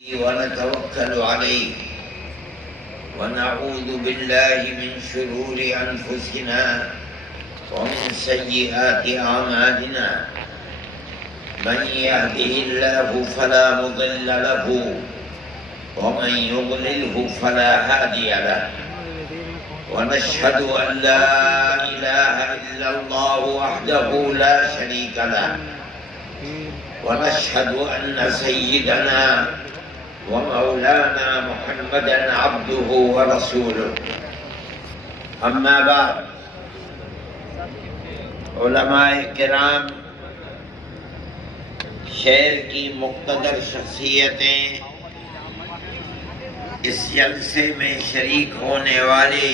ونتوكل عليه ونعوذ بالله من شرور أنفسنا ومن سيئات أعمالنا. من يهده الله فلا مضل له ومن يضلله فلا هادي له. ونشهد أن لا إله إلا الله وحده لا شريك له. ونشهد أن سيدنا ومولانا محمدا عبده ورسوله. اما بعد، علماء کرام، شہر کی مقتدر شخصیتیں، اس جلسے میں شریک ہونے والے،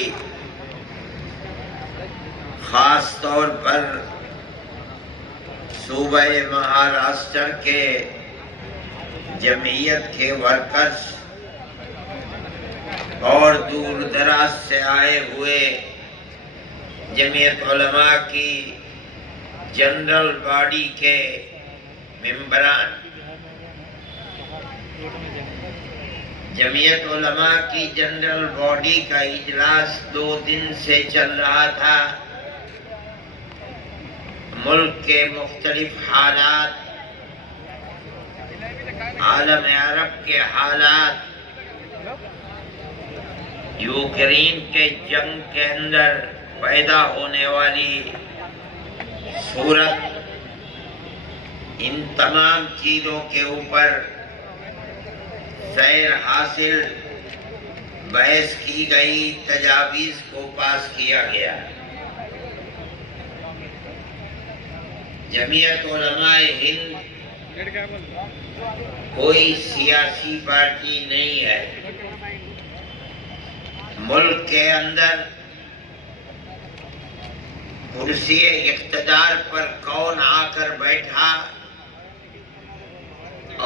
خاص طور پر صوبہ مہاراشٹر کے جمعیت کے ورکرز اور دور دراز سے آئے ہوئے جمعیت علماء کی جنرل باڈی کے ممبران، جمعیت علماء کی جنرل باڈی کا اجلاس 2 دن سے چل رہا تھا. ملک کے مختلف حالات، عالم عرب کے حالات، یوکرین کے جنگ کے اندر پیدا ہونے والی صورت، ان تمام چیزوں کے اوپر سیر حاصل، بحث کی گئی، تجاویز کو پاس کیا گیا. جمعیت علماء ہند کوئی سیاسی پارٹی نہیں ہے. ملک کے اندر کرسی اقتدار پر کون آ کر بیٹھا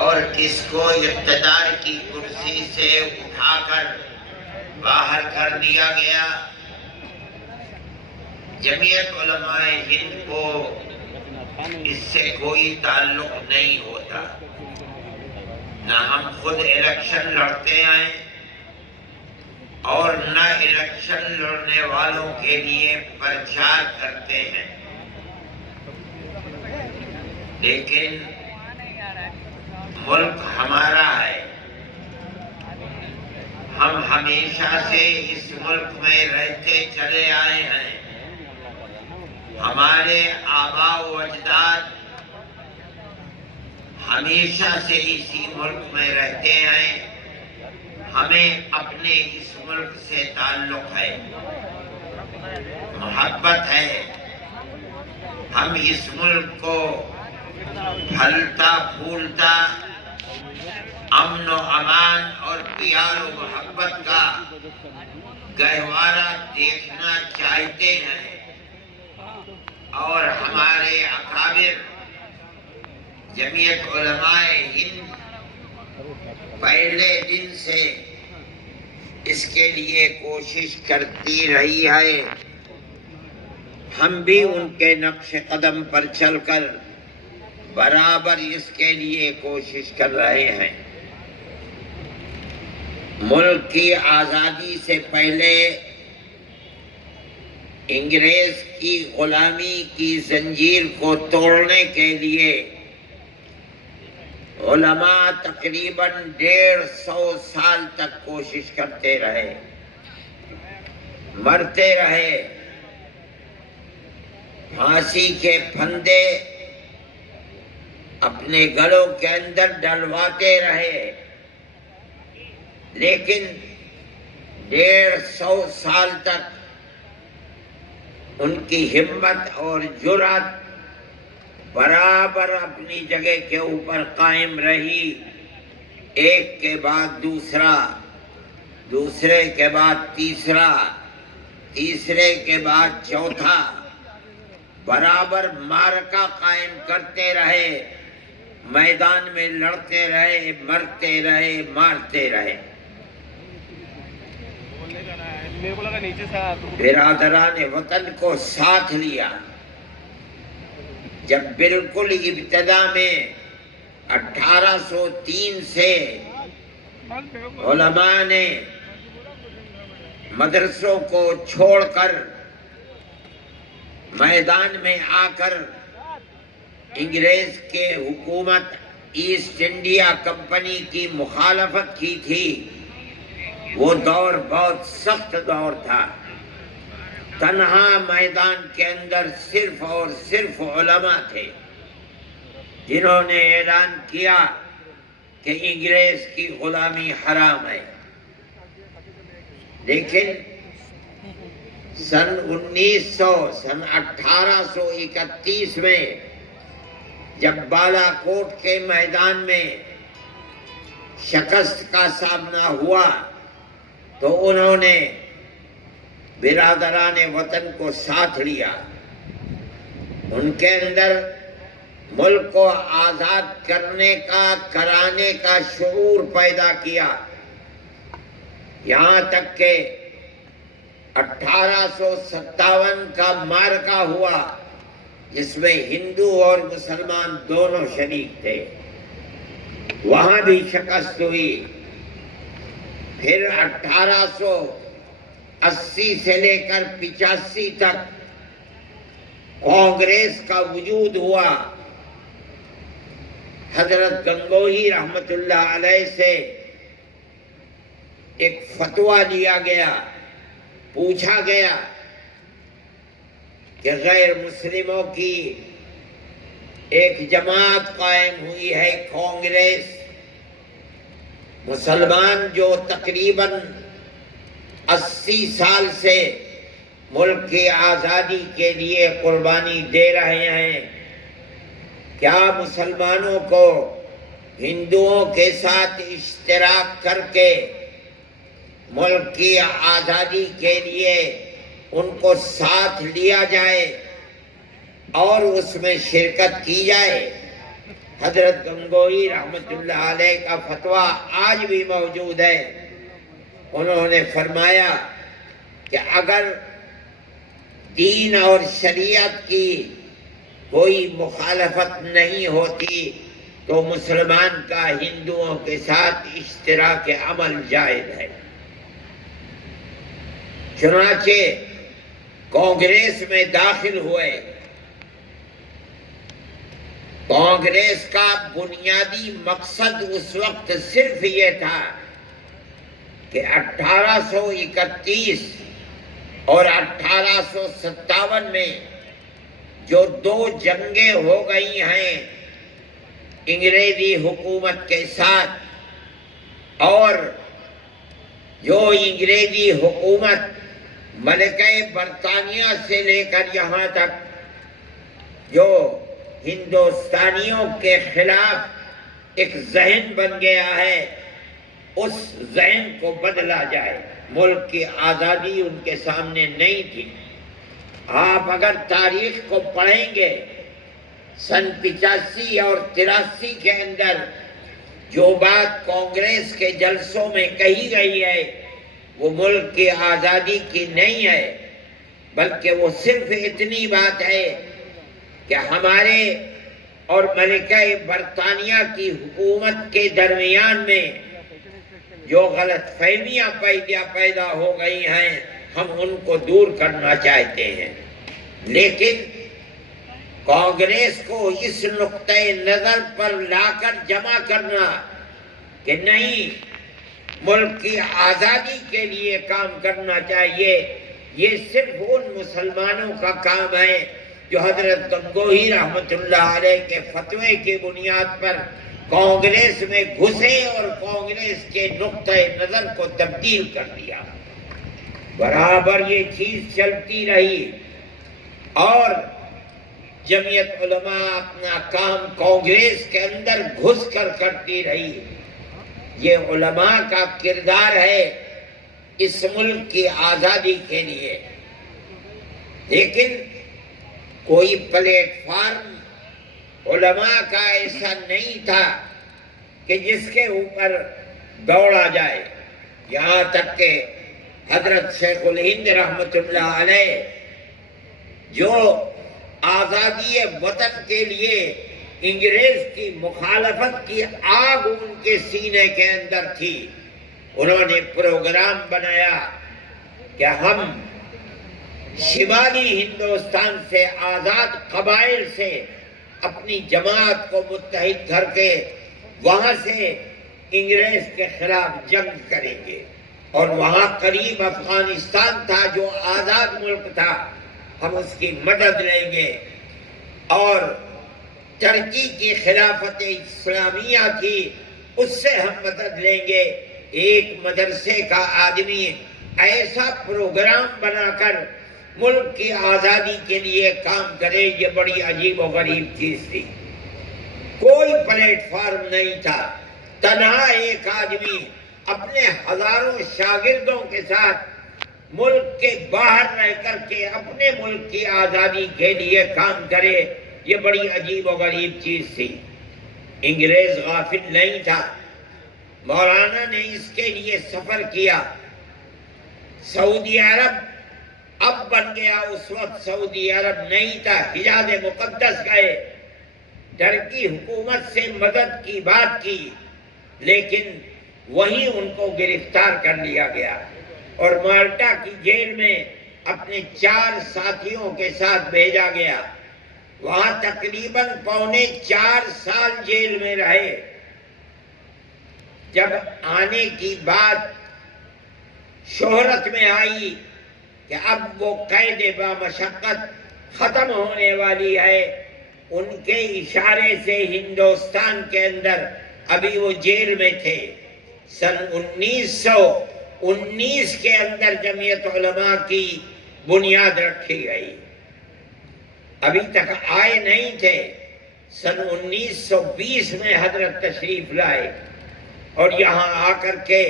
اور کس کو اقتدار کی کرسی سے اٹھا کر باہر کر دیا گیا، جمعیت علماء ہند کو اس سے کوئی تعلق نہیں ہوتا. نہ ہم خود الیکشن لڑتے ہیں اور نہ الیکشن لڑنے والوں کے لیے پرچار کرتے ہیں. لیکن ملک ہمارا ہے. ہم ہمیشہ سے اس ملک میں رہتے چلے آئے ہیں. ہمارے آباء و اجداد ہمیشہ سے اسی ملک میں رہتے ہیں. ہمیں اپنے اس ملک سے تعلق ہے، محبت ہے. ہم اس ملک کو پھلتا پھولتا امن و امان اور پیار و محبت کا گہوارہ دیکھنا چاہتے ہیں. اور ہمارے اکابر جمعیت علماء ہند پہلے دن سے اس کے لیے کوشش کرتی رہی ہے. ہم بھی ان کے نقش قدم پر چل کر برابر اس کے لیے کوشش کر رہے ہیں. ملک کی آزادی سے پہلے انگریز کی غلامی کی زنجیر کو توڑنے کے لیے علماء تقریباً 150 سال تک کوشش کرتے رہے، مرتے رہے، پھانسی کے پھندے اپنے گلوں کے اندر ڈلواتے رہے. لیکن 150 سال تک ان کی ہمت اور جرأت برابر اپنی جگہ کے اوپر قائم رہی. ایک کے بعد دوسرا، دوسرے کے بعد تیسرا، تیسرے کے بعد چوتھا، برابر معرکہ قائم کرتے رہے، میدان میں لڑتے رہے، مرتے رہے، مارتے رہے. برادران وطن کو ساتھ لیا. جب بالکل ابتدا میں 1803 سے علماء نے مدرسوں کو چھوڑ کر میدان میں آ کر انگریز کے حکومت ایسٹ انڈیا کمپنی کی مخالفت کی تھی، وہ دور بہت سخت دور تھا۔ تنہا میدان کے اندر صرف اور صرف علماء تھے جنہوں نے اعلان کیا کہ انگریز کی غلامی حرام ہے۔ لیکن سن 1831 میں جب بالا کوٹ کے میدان میں شکست کا سامنا ہوا تو انہوں نے برادران وطن کو ساتھ لیا، ان کے اندر ملک کو آزاد کرانے کا شعور پیدا کیا، یہاں تک کہ 1857 کا معرکہ ہوا جس میں ہندو اور مسلمان دونوں شریک تھے، وہاں بھی شکست ہوئی۔ پھر 1880 سے لے کر 85 تک کانگریس کا وجود ہوا۔ حضرت گنگوہی رحمت اللہ علیہ سے ایک فتویٰ لیا گیا، پوچھا گیا کہ غیر مسلموں کی ایک جماعت قائم ہوئی ہے کانگریس، مسلمان جو تقریباً 80 سال سے ملک کی آزادی کے لیے قربانی دے رہے ہیں، کیا مسلمانوں کو ہندوؤں کے ساتھ اشتراک کر کے ملک کی آزادی کے لیے ان کو ساتھ لیا جائے اور اس میں شرکت کی جائے؟ حضرت گنگوہی رحمت اللہ علیہ کا فتویٰ آج بھی موجود ہے۔ انہوں نے فرمایا کہ اگر دین اور شریعت کی کوئی مخالفت نہیں ہوتی تو مسلمان کا ہندوؤں کے ساتھ اشتراک عمل جائز ہے۔ چنانچہ کانگریس میں داخل ہوئے۔ کانگریس کا بنیادی مقصد اس وقت صرف یہ تھا کہ 1831 اور 1857 میں جو 2 جنگیں ہو گئی ہیں انگریزی حکومت کے ساتھ، اور جو انگریزی حکومت ملکہ برطانیہ سے لے کر یہاں تک جو ہندوستانیوں کے خلاف ایک ذہن بن گیا ہے، اس ذہن کو بدلا جائے۔ ملک کی آزادی ان کے سامنے نہیں تھی۔ آپ اگر تاریخ کو پڑھیں گے، سن 85 اور 83 کے اندر جو بات کانگریس کے جلسوں میں کہی گئی ہے وہ ملک کی آزادی کی نہیں ہے، بلکہ وہ صرف اتنی بات ہے کہ ہمارے اور ملکہ برطانیہ کی حکومت کے درمیان میں جو غلط فہمیاں پیدا ہو گئی ہیں ہم ان کو دور کرنا چاہتے ہیں۔ لیکن کانگریس کو اس نقطۂ نظر پر لا کر جمع کرنا کہ نہیں، ملک کی آزادی کے لیے کام کرنا چاہیے، یہ صرف ان مسلمانوں کا کام ہے جو حضرت گنگوہی رحمت اللہ علیہ کے فتوے کی بنیاد پر کانگریس میں گھسے اور کانگریس کے نقطۂ نظر کو تبدیل کر دیا۔ برابر یہ چیز چلتی رہی اور جمعیت علماء اپنا کام کانگریس کے اندر گھس کر کرتی رہی۔ یہ علماء کا کردار ہے اس ملک کی آزادی کے لیے، لیکن کوئی پلیٹ فارم علماء کا ایسا نہیں تھا کہ جس کے اوپر دوڑا جائے، یہاں تک کہ حضرت شیخ الہند رحمت اللہ علیہ جو آزادی وطن کے لیے انگریز کی مخالفت کی آگ ان کے سینے کے اندر تھی، انہوں نے پروگرام بنایا کہ ہم شمالی ہندوستان سے آزاد قبائل سے اپنی جماعت کو متحد کر کے وہاں سے انگریز کے خلاف جنگ کریں گے، اور وہاں قریب افغانستان تھا جو آزاد ملک تھا، ہم اس کی مدد لیں گے، اور ترکی کی خلافت اسلامیہ تھی، اس سے ہم مدد لیں گے۔ ایک مدرسے کا آدمی ایسا پروگرام بنا کر ملک کی آزادی کے لیے کام کرے، یہ بڑی عجیب و غریب چیز تھی۔ کوئی پلیٹ فارم نہیں تھا، تنہا ایک آدمی اپنے ہزاروں شاگردوں کے ساتھ ملک کے باہر رہ کر کے اپنے ملک کی آزادی کے لیے کام کرے، یہ بڑی عجیب و غریب چیز تھی۔ انگریز غافل نہیں تھا، مولانا نے اس کے لیے سفر کیا۔ سعودی عرب اب بن گیا، اس وقت سعودی عرب نہیں تھا، حجاز مقدس گئے، ترکی حکومت سے مدد کی بات کی، لیکن وہیں ان کو گرفتار کر لیا گیا اور مالٹا کی جیل میں اپنے 4 ساتھیوں کے ساتھ بھیجا گیا۔ وہاں تقریباً 4.25 سال جیل میں رہے۔ جب آنے کی بات شہرت میں آئی کہ اب وہ قید بامشقت ختم ہونے والی ہے، ان کے اشارے سے ہندوستان کے اندر ابھی وہ جیل میں تھے۔ سن 1919 کے اندر جمعیت علماء کی بنیاد رکھی گئی، ابھی تک آئے نہیں تھے۔ سن 1920 میں حضرت تشریف لائے اور یہاں آ کر کے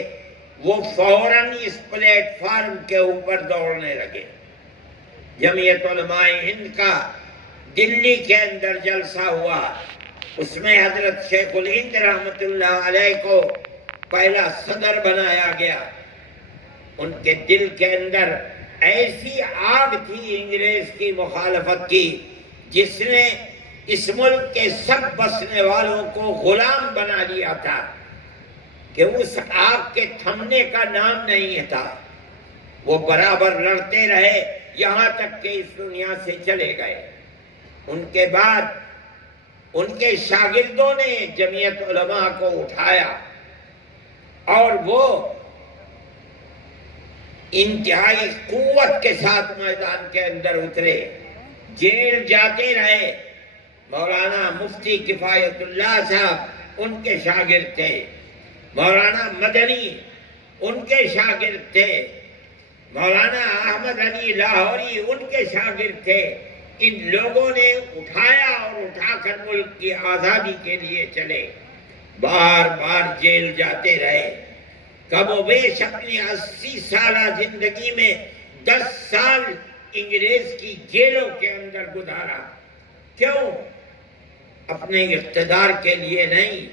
وہ فوراً اس پلیٹ فارم کے اوپر دوڑنے لگے۔ جمعیت علماء ہند کا دلی کے اندر جلسہ ہوا، اس میں حضرت شیخ الہند رحمت اللہ علیہ کو پہلا صدر بنایا گیا۔ ان کے دل کے اندر ایسی آگ تھی انگریز کی مخالفت کی، جس نے اس ملک کے سب بسنے والوں کو غلام بنا لیا تھا، کہ اس آگ کے تھمنے کا نام نہیں تھا۔ وہ برابر لڑتے رہے یہاں تک کہ اس دنیا سے چلے گئے۔ ان کے بعد ان کے شاگردوں نے جمعیت علماء کو اٹھایا اور وہ انتہائی قوت کے ساتھ میدان کے اندر اترے، جیل جاتے رہے۔ مولانا مفتی کفایت اللہ صاحب ان کے شاگرد تھے، مولانا مدنی ان کے شاگرد تھے، مولانا احمد علی لاہوری ان کے شاگرد تھے۔ ان لوگوں نے اٹھایا اور اٹھا کر ملک کی آزادی کے لیے چلے، بار بار جیل جاتے رہے۔ کم و بیش اپنی 80 سالہ زندگی میں 10 سال انگریز کی جیلوں کے اندر گزارا۔ کیوں؟ اپنے اقتدار کے لیے نہیں،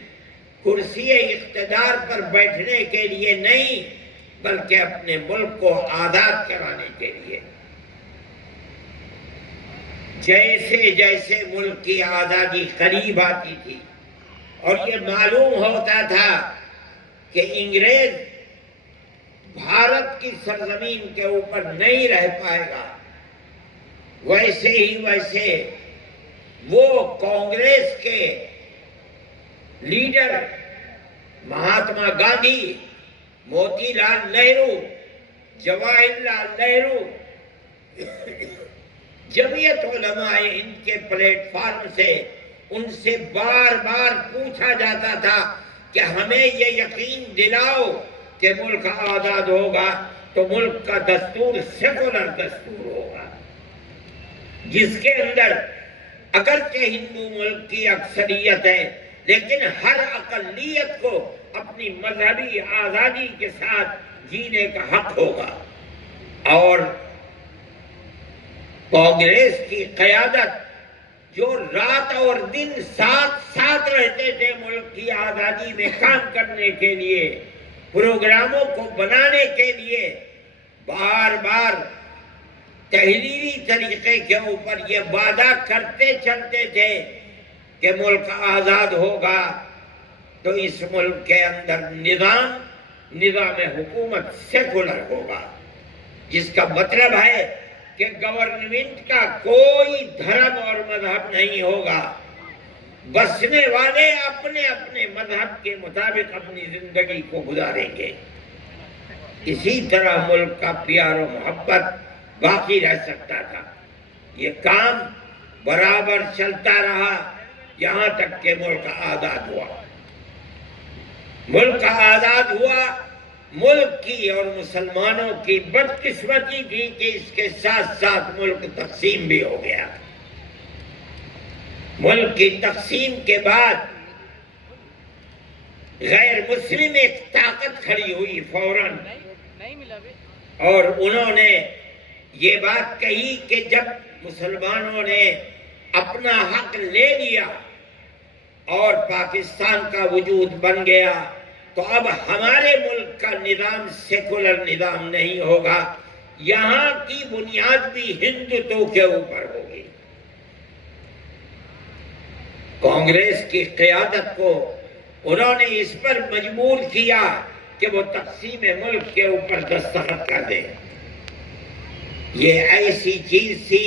کرسی اقتدار پر بیٹھنے کے لیے نہیں، بلکہ اپنے ملک کو آزاد کرانے کے لیے۔ جیسے جیسے ملک کی آزادی قریب آتی تھی اور یہ معلوم ہوتا تھا کہ انگریز بھارت کی سرزمین کے اوپر نہیں رہ پائے گا، ویسے وہ کانگریس کے لیڈر مہاتما گاندھی، موتی لال نہرو، جواہر لال نہرو، جمعیت علماء ہند کے پلیٹ فارم سے ان سے بار بار پوچھا جاتا تھا کہ ہمیں یہ یقین دلاؤ کہ ملک آزاد ہوگا تو ملک کا دستور سیکولر دستور ہوگا، جس کے اندر اگرچہ ہندو ملک کی اکثریت ہے، لیکن ہر اقلیت کو اپنی مذہبی آزادی کے ساتھ جینے کا حق ہوگا۔ اور کانگریس کی قیادت جو رات اور دن ساتھ رہتے تھے ملک کی آزادی میں کام کرنے کے لیے، پروگراموں کو بنانے کے لیے، بار بار تحریری طریقے کے اوپر یہ وعدہ کرتے چلتے تھے کہ ملک آزاد ہوگا تو اس ملک کے اندر نظام نظام حکومت سیکولر ہوگا، جس کا مطلب ہے کہ گورنمنٹ کا کوئی دھرم اور مذہب نہیں ہوگا، بسنے والے اپنے اپنے مذہب کے مطابق اپنی زندگی کو گزاریں گے۔ اسی طرح ملک کا پیار و محبت باقی رہ سکتا تھا۔ یہ کام برابر چلتا رہا یہاں تک کہ ملک آزاد ہوا۔ ملک آزاد ہوا، ملک کی اور مسلمانوں کی بدقسمتی تھی کہ اس کے ساتھ ساتھ ملک تقسیم بھی ہو گیا۔ ملک کی تقسیم کے بعد غیر مسلم ایک طاقت کھڑی ہوئی فوراً، اور انہوں نے یہ بات کہی کہ جب مسلمانوں نے اپنا حق لے لیا اور پاکستان کا وجود بن گیا تو اب ہمارے ملک کا نظام سیکولر نظام نہیں ہوگا، یہاں کی بنیاد بھی ہندوتو کے اوپر ہوگی۔ کانگریس کی قیادت کو انہوں نے اس پر مجبور کیا کہ وہ تقسیم ملک کے اوپر دستخط کر دے۔ یہ ایسی چیز تھی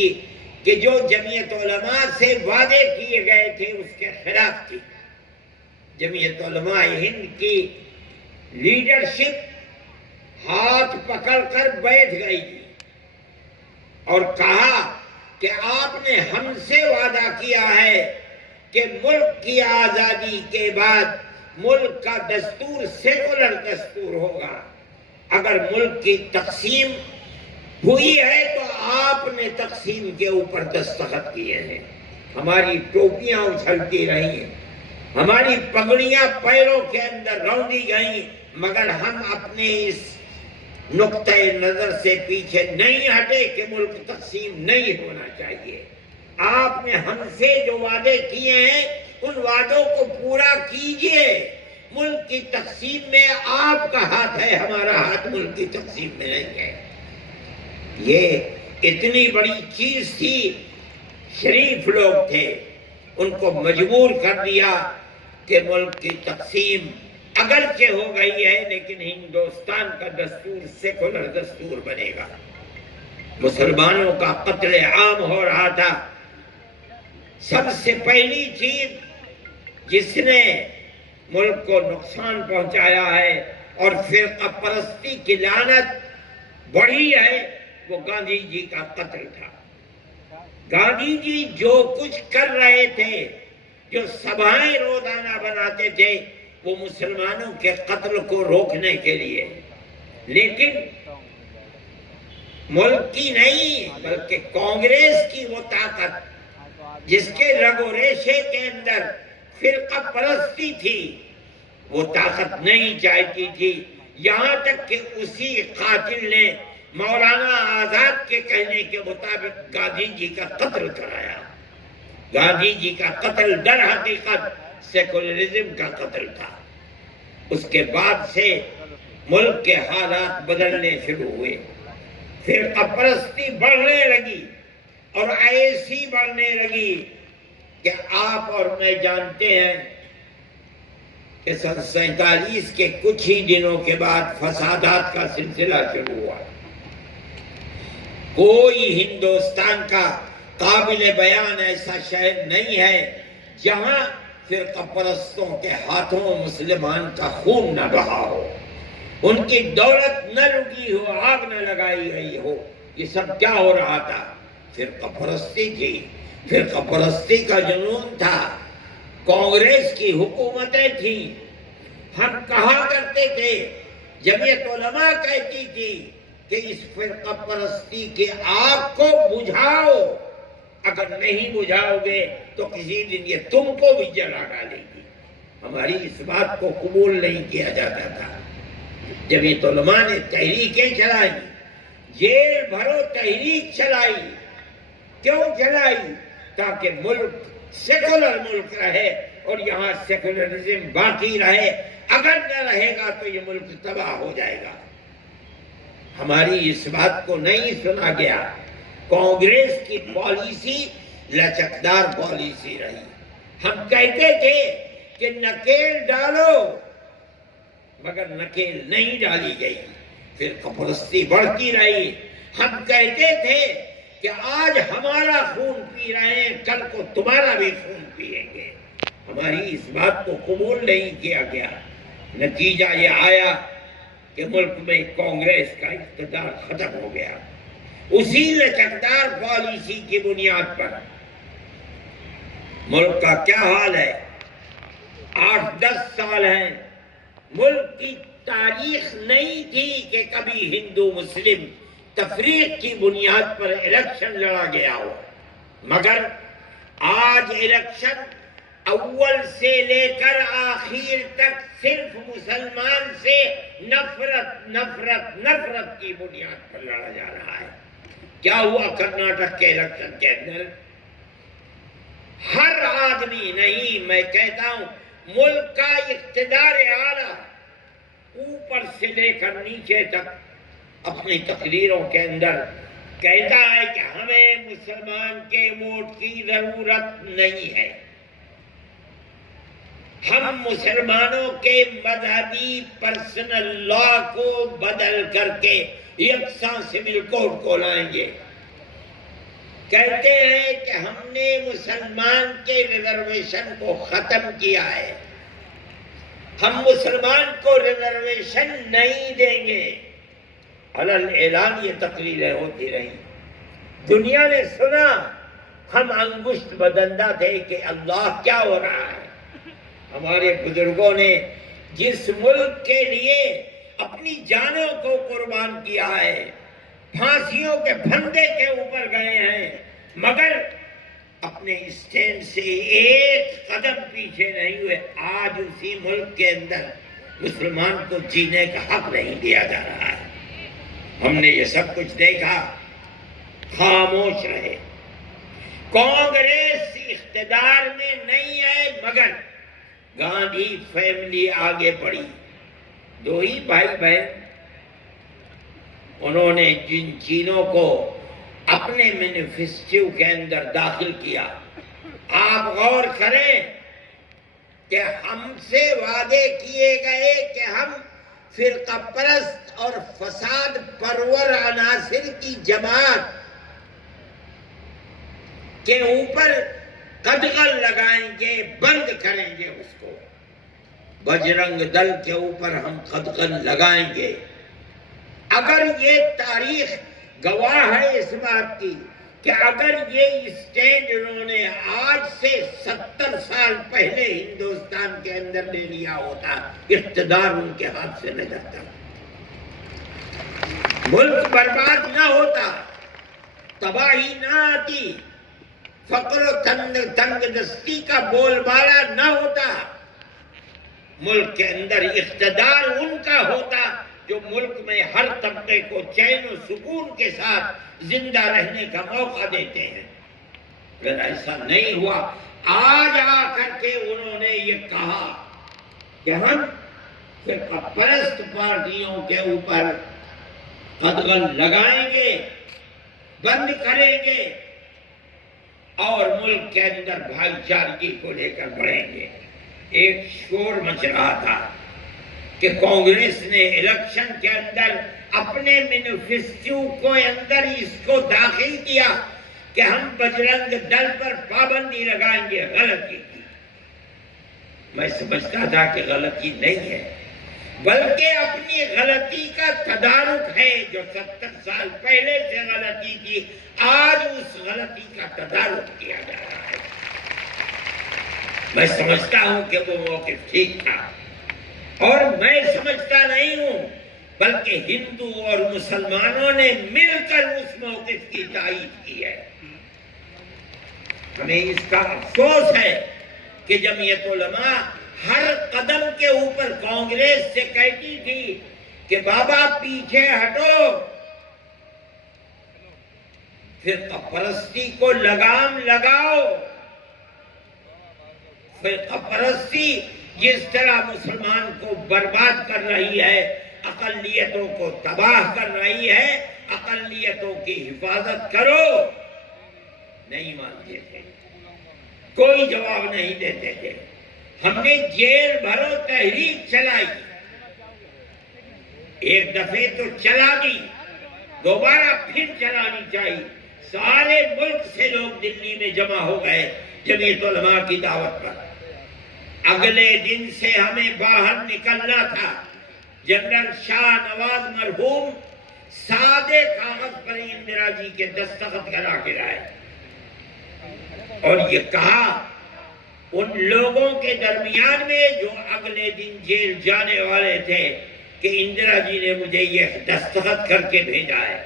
کہ جو جمعیت علماء سے وعدے کیے گئے تھے اس کے خلاف تھی۔ جمعیت علماء ہند کی لیڈرشپ ہاتھ پکڑ کر بیٹھ گئی تھی اور کہا کہ آپ نے ہم سے وعدہ کیا ہے کہ ملک کی آزادی کے بعد ملک کا دستور سیکولر دستور ہوگا، اگر ملک کی تقسیم ہوئی ہے تو آپ نے تقسیم کے اوپر دستخط کیے ہیں۔ ہماری ٹوپیاں اچھلتی رہیں، ہماری پگڑیاں پیروں کے اندر روندی گئیں، مگر ہم اپنے اس نقطۂ نظر سے پیچھے نہیں ہٹے کہ ملک تقسیم نہیں ہونا چاہیے۔ آپ نے ہم سے جو وعدے کیے ہیں ان وعدوں کو پورا کیجئے۔ ملک کی تقسیم میں آپ کا ہاتھ ہے، ہمارا ہاتھ ملک کی تقسیم میں نہیں ہے۔ یہ اتنی بڑی چیز تھی، شریف لوگ تھے، ان کو مجبور کر دیا کہ ملک کی تقسیم اگرچہ ہو گئی ہے لیکن ہندوستان کا دستور سیکولر دستور بنے گا۔ مسلمانوں کا قتل عام ہو رہا تھا۔ سب سے پہلی چیز جس نے ملک کو نقصان پہنچایا ہے اور فرقہ پرستی کی لعنت بڑھی ہے وہ گاندھی جی کا قتل تھا۔ گاندھی جی جو کچھ کر رہے تھے، جو سبھائیں روزانہ بناتے تھے، وہ مسلمانوں کے قتل کو روکنے کے لیے، لیکن ملک کی نہیں بلکہ کانگریس کی وہ طاقت جس کے رگ و ریشے کے اندر فرقہ پرستی تھی، وہ طاقت نہیں چاہتی تھی، یہاں تک کہ اسی قاتل نے مولانا آزاد کے کہنے کے مطابق گاندھی جی کا قتل کرایا۔ گاندھی جی کا قتل در حقیقت سیکولرزم کا قتل تھا۔ اس کے بعد سے ملک کے حالات بدلنے شروع ہوئے، فرقہ پرستی بڑھنے لگی اور ایسی بڑھنے لگی کہ آپ اور میں جانتے ہیں کہ سن 47 کے کچھ ہی دنوں کے بعد فسادات کا سلسلہ شروع ہوا۔ کوئی ہندوستان کا قابل بیان ایسا شہر نہیں ہے جہاں فرقہ پرستوں کے ہاتھوں مسلمان کا خون نہ بہا ہو، ان کی دولت نہ لوٹی ہو، آگ نہ لگائی گئی ہو۔ یہ سب کیا ہو رہا تھا؟ فرقہ پرستی تھی، فرقہ پرستی کا جنون تھا، کانگریس کی حکومتیں تھیں۔ ہم کہا کرتے تھے، جمعیت علماء کہتی تھی کہ اس فرقہ پرستی کے آگ کو بجھاؤ، اگر نہیں بجھاؤ گے تو کسی دن یہ تم کو بھی جلا ڈالے گی۔ ہماری اس بات کو قبول نہیں کیا جاتا تھا۔ جمعیت علماء نے تحریکیں چلائی، جیل بھرو تحریک چلائی۔ کیوں چلائی؟ تاکہ ملک سیکولر ملک رہے اور یہاں سیکولرزم باقی رہے، اگر نہ رہے گا تو یہ ملک تباہ ہو جائے گا۔ ہماری اس بات کو نہیں سنا گیا۔ کانگریس کی پالیسی لچکدار پالیسی رہی۔ ہم کہتے تھے کہ نکیل ڈالو، مگر نکیل نہیں ڈالی گئی، فرقہ پرستی بڑھتی رہی۔ ہم کہتے تھے کہ آج ہمارا خون پی رہے ہیں، کل کو تمہارا بھی خون پیئیں گے، ہماری اس بات کو قبول نہیں کیا گیا۔ نتیجہ یہ آیا کہ ملک میں کانگریس کا اقتدار ختم ہو گیا، اسی لچکدار پالیسی کی بنیاد پر۔ ملک کا کیا حال ہے؟ 8-10 سال ہیں، ملک کی تاریخ نہیں تھی کہ کبھی ہندو مسلم تفریق کی بنیاد پر الیکشن لڑا گیا ہو، مگر آج الیکشن اول سے لے کر آخر تک صرف مسلمان سے نفرت نفرت نفرت کی بنیاد پر لڑا جا رہا ہے۔ کیا ہوا کرناٹک کے الیکشن کے اندر؟ ہر آدمی نہیں، میں کہتا ہوں ملک کا اقتدار اعلیٰ اوپر سے لے کر نیچے تک اپنی تقریروں کے اندر کہتا ہے کہ ہمیں مسلمان کے ووٹ کی ضرورت نہیں ہے، ہم مسلمانوں کے مذہبی پرسنل لا کو بدل کر کے یکساں سول کوڈ کو لائیں گے۔ کہتے ہیں کہ ہم نے مسلمان کے ریزرویشن کو ختم کیا ہے، ہم مسلمان کو ریزرویشن نہیں دیں گے۔ علل اعلان یہ تقریریں ہوتی رہی، دنیا نے سنا، ہم انگشت بدندہ تھے کہ اللہ کیا ہو رہا ہے۔ ہمارے بزرگوں نے جس ملک کے لیے اپنی جانوں کو قربان کیا ہے، پھانسیوں کے پھندے کے اوپر گئے ہیں، مگر اپنے اسٹینڈ سے ایک قدم پیچھے نہیں ہوئے۔ آج اسی ملک کے اندر مسلمان کو جینے کا حق نہیں دیا جا رہا ہے۔ ہم نے یہ سب کچھ دیکھا، خاموش رہے۔ کانگریس اقتدار میں نہیں ہے، مگر گاندھی فیملی آگے بڑھی۔ 2 ہی بھائی بہن، انہوں نے جن چیزوں کو اپنے مینیفیسٹو کے اندر داخل کیا، آپ غور کریں کہ ہم سے وعدے کیے گئے کہ ہم فرقہ پرست اور فساد پرور عناصر کی جماعت کے اوپر قدغن لگائیں گے، بند کریں گے اس کو۔ بجرنگ دل کے اوپر ہم قدغن لگائیں گے۔ اگر یہ تاریخ گواہ ہے اس بات کی کہ اگر یہ اسٹینڈ انہوں نے آج سے 70 سال پہلے ہندوستان کے اندر لے لیا ہوتا، اقتدار ان کے ہاتھ سے نہ جاتا، ملک برباد نہ ہوتا، تباہی نہ آتی، فقر و تنگ دستی کا بول بالا نہ ہوتا، ملک کے اندر اقتدار ان کا ہوتا جو ملک میں ہر طبقے کو چین و سکون کے ساتھ زندہ رہنے کا موقع دیتے ہیں۔ اگر ایسا نہیں ہوا، آج آ کر کے انہوں نے یہ کہا کہ ہم فرقہ پرست پارٹیوں کے اوپر قدغن لگائیں گے، بند کریں گے اور ملک کے اندر بھائی چارگی کو لے کر بڑھیں گے۔ ایک شور مچ رہا تھا کہ کانگریس نے الیکشن کے اندر اپنے مینیفیسٹو کو اندر اس کو داخل کیا کہ ہم بجرنگ دل پر پابندی لگائیں گے۔ غلطی کی، میں سمجھتا تھا کہ غلطی نہیں ہے، بلکہ اپنی غلطی کا تدارک ہے۔ جو 70 سال پہلے سے غلطی تھی، آج اس غلطی کا تدارک کیا جا رہا ہے۔ میں سمجھتا ہوں کہ وہ موقف ٹھیک تھا، اور میں سمجھتا نہیں ہوں بلکہ ہندو اور مسلمانوں نے مل کر اس موقف کی تائید کی ہے۔ ہمیں اس کا افسوس ہے کہ جمعیت علماء ہر قدم کے اوپر کانگریس سے کہتی تھی کہ بابا پیچھے ہٹو، فرقہ پرستی کو لگام لگاؤ۔ فرقہ پرستی جس طرح مسلمان کو برباد کر رہی ہے، اقلیتوں کو تباہ کر رہی ہے، اقلیتوں کی حفاظت کرو۔ نہیں مانتے تھے، کوئی جواب نہیں دیتے تھے۔ ہم نے جیل بھرو تحریک چلائی، ایک دفعے تو چلا دی، دوبارہ پھر چلانی چاہیے۔ سارے ملک سے لوگ دلی میں جمع ہو گئے جمعیت علماء کی دعوت پر۔ اگلے دن سے ہمیں باہر نکلنا تھا۔ جنرل شاہ نواز مرحوم سادے کاغذ پر اندرا جی کے دستخط کرا کے لائے اور یہ کہا ان لوگوں کے درمیان میں جو اگلے دن جیل جانے والے تھے کہ اندرا جی نے مجھے یہ دستخط کر کے بھیجا ہے،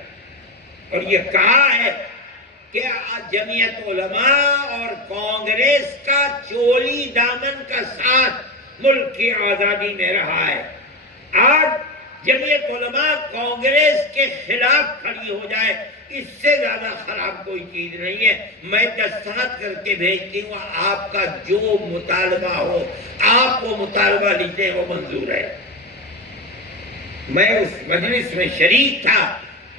اور یہ کہا ہے کہ جمعیت علماء اور کانگریس کا چولی دامن کا ساتھ ملک کی آزادی میں رہا ہے۔ آج جمعیت علماء کانگریس کے خلاف کھڑی ہو جائے، اس سے زیادہ خراب کوئی چیز نہیں ہے۔ میں دستخط کر کے بھیجتی ہوں، آپ کا جو مطالبہ ہو، آپ کو مطالبہ لکھتے ہیں وہ منظور ہے۔ میں اس مجلس میں شریک تھا،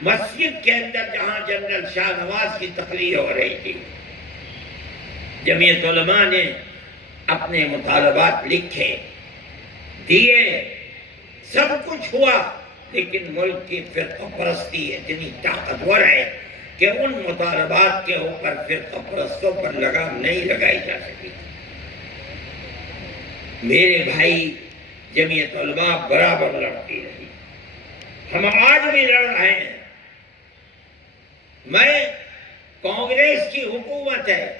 مسجد کے اندر جہاں جنرل شاہ نواز کی تقریر ہو رہی تھی۔ جمعیت علماء نے اپنے مطالبات لکھے، دیے، سب کچھ ہوا، لیکن ملک کی فرقہ پرستی اتنی طاقتور ہے کہ ان مطالبات کے اوپر فرقہ پرستوں پر لگام نہیں لگائی جا سکی۔ میرے بھائی، جمعیت علماء برابر لڑتی رہی، ہم آج بھی لڑ رہے ہیں۔ میں کانگریس کی حکومت ہے،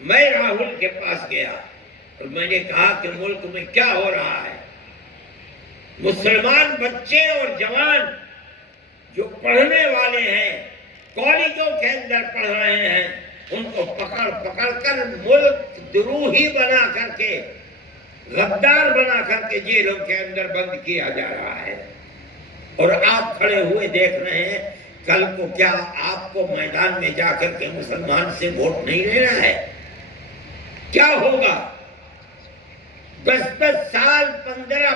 میں راہل کے پاس گیا اور میں نے کہا کہ ملک میں کیا ہو رہا ہے۔ مسلمان بچے اور جوان جو پڑھنے والے ہیں، کالجوں کے اندر پڑھ رہے ہیں، ان کو پکڑ پکڑ کر ملک دروہی بنا کر کے، غدار بنا کر کے جیلوں کے اندر بند کیا جا رہا ہے۔ اور آپ کھڑے ہوئے دیکھ رہے ہیں، کل کو کیا آپ کو میدان میں جا کر کے مسلمان سے ووٹ نہیں لینا ہے؟ کیا ہوگا؟ 10 سال 15